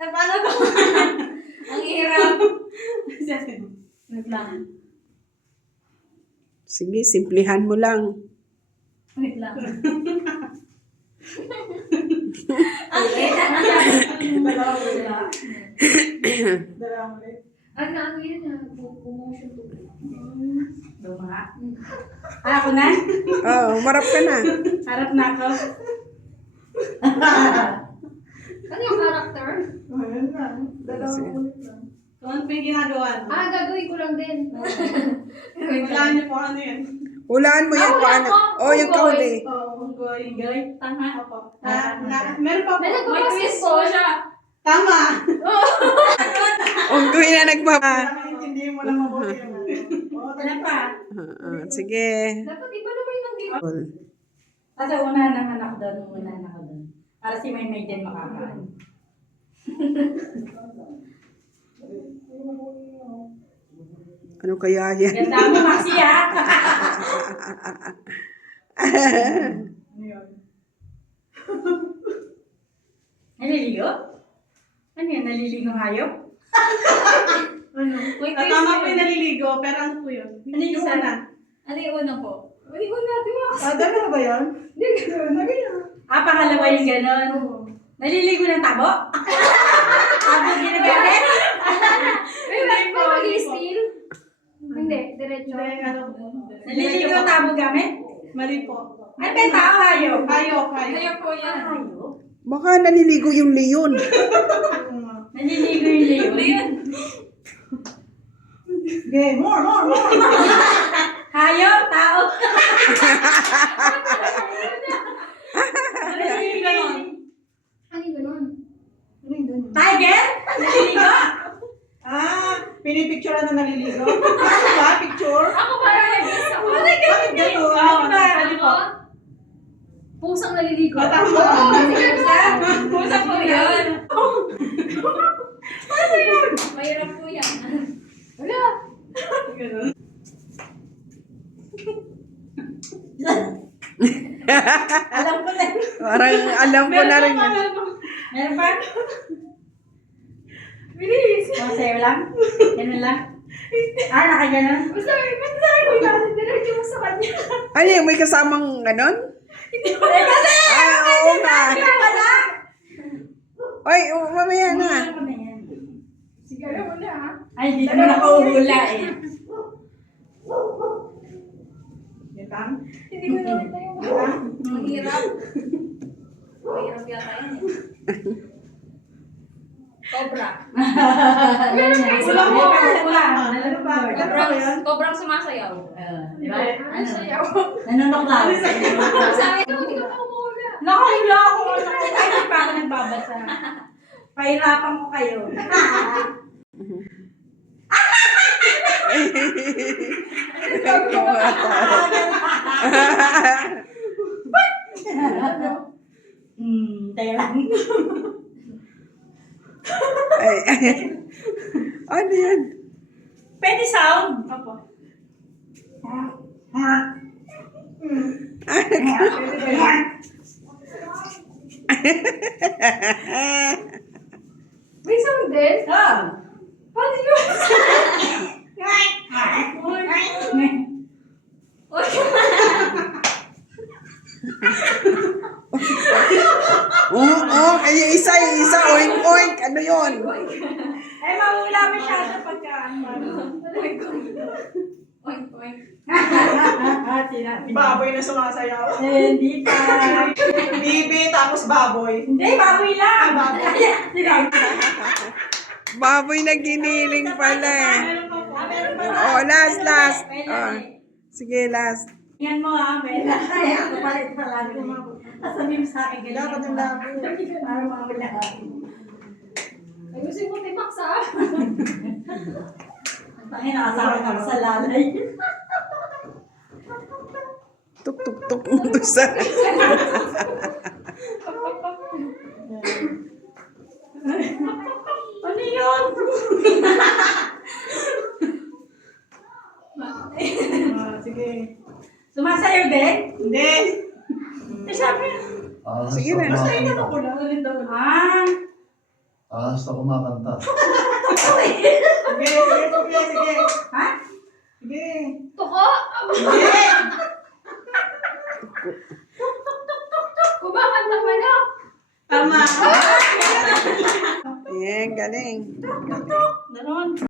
Eh, paano to? Ang hirap. Wait lang. Sige, simplihan mo lang. Wait lang. Ang hirap. Ano, ano yun? ah, Promotion to. Luma. Ah, ako na? Oo, umarap ka na. Harap na ako. Ano yung character? Kung ano pa yung ginagawa mo? Ah, gagawin ko lang din. Wala niyo po ano yan. Hulaan mo yan Ah, ano. ko. Oh, yung kauli. Oo, unggoy. Unggoy, tama. Opo. Na, na, meron pa po. May po siya. Tama. Na nagbaba. Hindi mo lang mabuti ano. Oo, pa? Sige. Dapat iba naman yung nandito. Kasi una naman ako doon, una na ako doon. Para si May May din makakaan. Ano kaya yan? Ganda mo, Maxi, ha? Ano yun? Naliligo? Ano yan, naliligo hayop? Ano? Wait, Ah, wait, tama po yung naliligo, pero ano po yun? Ano yung isa? una? Ano yung una po? Hindi ko natin mga Ah, dalawa ba yun? Hindi, gano'n. Ganyan. Ah, pangalawa yung gano'n. Naliligo ng tabo? tabo ginagamit? May may mag-i-steal? Hindi, diretso. Hindi, ano po. Naliligo ng tabo gamit? Mali po. Ano ba yung tao hayop? Hayop, hayop. Kaya po yan. Hayop? Baka naniligo yung leon. Naliligo yung leon? Okay, more, more, more. Hayop, tao. Naliligo. Ano yung ganun? Ano yung ganun? Tiger? Naliligo? Ah, pinipicture na naliligo. Ano ba? Picture? Ako parang nag-guess ako. Bakit gano'n? Ano po? Ako? Pusang naliligo. Ah, tama. Oo, sige po. Pusang po yan. Mahirap po yan. Wala. Ganun. Alam ko na. Parang alam ko na rin. yan. Meron pa? Bilis. Oh, sa'yo lang? Ganun lang? Ah, nakaganon? Basta, sa akin ko natin diretso mo sa kanya? Ano yung may kasamang ganon? Eh, kasi! Ay, oo nga. Oh, mamaya na. Ano na ha. Ay, hindi naman nakauhula eh. Yan lang. Hindi ko na kita yung Ang hirap. Mahirap yata yan eh. Cobra. Meron pa mo. Wala. Ano? Ano pa Cobrang, cobrang sumasayaw. Di ba? Ano sayaw? Nanonoklaw. Sa akin, hindi ka pa kumula. Nakahila ako. Ay, hindi pa ako nagbabasa. Pahirapan ko kayo. Hmm, tayo lang. Ay, ay. Ano yan? Pwede sound. Apo. May sound din? Oh. Paano yun? Uy, Oo, oh, ay, yung isa, yung isa, oink, oink. Ano yun? Ay, mahula masyado pagka ano. Oink, oink. Sinabi. Baboy na sumasayaw. Eh, Hindi pa. Bibi, tapos baboy. Hindi, baboy lang. baboy. Sinabi. Baboy na giniling pala eh. Meron pa po. Ah. Oh, last, last. Oh, sige, last. Yan mo ha, Bella. Ay, ako palit pa Sasabihin mo sa akin, ganyan. Dapat yung labo. Para mawala. Ayusin mo kay Max ah. Tangin, nakasama ka sa lalay. Tuk, tuk, tuk sa... Ano yun? Sige. Sumasayaw din? Hindi. Ahas Sige na na. Basta itanong kumakanta. ko lang. Ulit daw. Ah, Ahas na kumakanta. Sige, sige, sige, sige. ha? Sige. Tuko! Sige. Kumakanta ka na! Tama. Ayan, galing. Ganon.